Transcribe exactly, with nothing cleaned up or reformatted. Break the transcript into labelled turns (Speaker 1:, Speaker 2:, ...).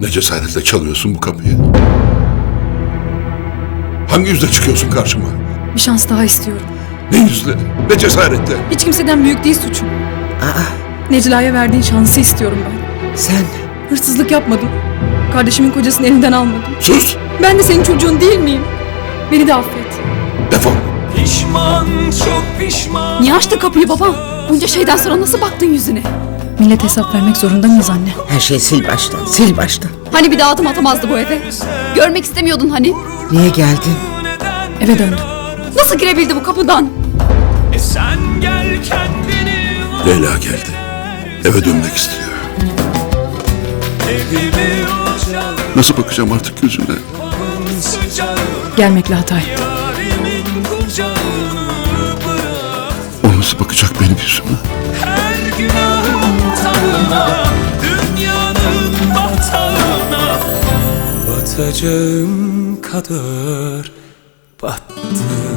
Speaker 1: Ne cesaretle çalıyorsun bu kapıyı? Hangi yüzle çıkıyorsun karşıma?
Speaker 2: Bir şans daha istiyorum.
Speaker 1: Ne yüzle? Ne cesaretle?
Speaker 2: Hiç kimseden büyük değil suçum.
Speaker 3: Aa,
Speaker 2: Necla'ya verdiğin şansı istiyorum ben.
Speaker 3: sen
Speaker 2: Hırsızlık yapmadım. Kardeşimin kocasını elinden almadım.
Speaker 1: Sus!
Speaker 2: Ben de senin çocuğun değil miyim? Beni de affet.
Speaker 1: Defol!
Speaker 4: Pişman, çok pişman.
Speaker 2: Niye açtın kapıyı baba? Bunca şeyden sonra nasıl baktın yüzüne? Millet hesap vermek zorunda mıyız anne?
Speaker 3: her şeyi sil baştan, sil baştan.
Speaker 2: Hani bir daha adım atamazdı bu eve? Görmek istemiyordun hani?
Speaker 3: Niye geldin?
Speaker 2: Eve döndüm. Nasıl girebildi bu kapıdan?
Speaker 4: E sen gel kendini
Speaker 1: Leyla geldi. Eve dönmek istiyor.
Speaker 4: evimi ocağı
Speaker 1: Nasıl bakacağım artık yüzüne?
Speaker 4: sıcağı
Speaker 2: Gelmekle hata ettim.
Speaker 4: yarimin kucağını bırak.
Speaker 1: O nasıl bakacak benim yüzüme?
Speaker 4: Her günahın tanına dünyanın batağına batacağım kadar battım.